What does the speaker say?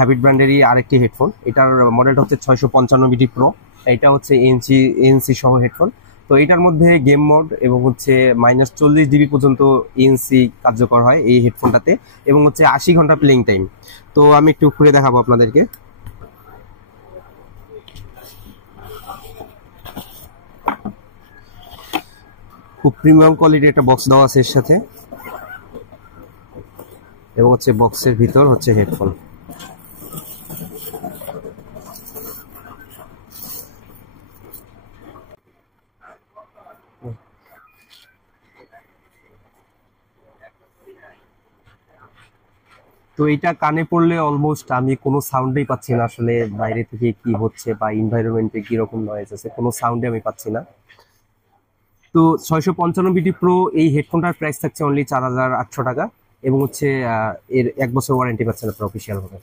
Habit ব্র্যান্ডেরই আরেকটি headphone. এটার মডেলটা হচ্ছে 655 প্রো। এটা হচ্ছে এএনসি সহ হেডফোন। তো এটার মধ্যে গেম মোড এবং হচ্ছে -40 dB পর্যন্ত এএনসি কার্যকর হয় এই হেডফোনটাতে, এবং হচ্ছে 80 ঘন্টা প্লেইং টাইম। তো আমি একটু খুলে দেখাবো আপনাদেরকে। খুব প্রিমিয়াম কোয়ালিটির একটা বক্স দেওয়া আছে এর সাথে, এবং হচ্ছে বক্সের ভিতর হচ্ছে হেডফোন। তো এটা কানে পড়লে অলমোস্ট আমি কোনো সাউন্ডই পাচ্ছি না, আসলে বাইরে থেকে কি হচ্ছে বা এনভায়রনমেন্টে কি রকম নয়েজ আছে, কোনো সাউন্ডে আমি পাচ্ছি না। তো 655 প্রো এই হেডফোনটার প্রাইস থাকছে অনলি 4800 টাকা, এবং হচ্ছে এর 1 বছর ওয়ারেন্টি পাচ্ছেন আপনারা অফিসিয়াল ভাবে।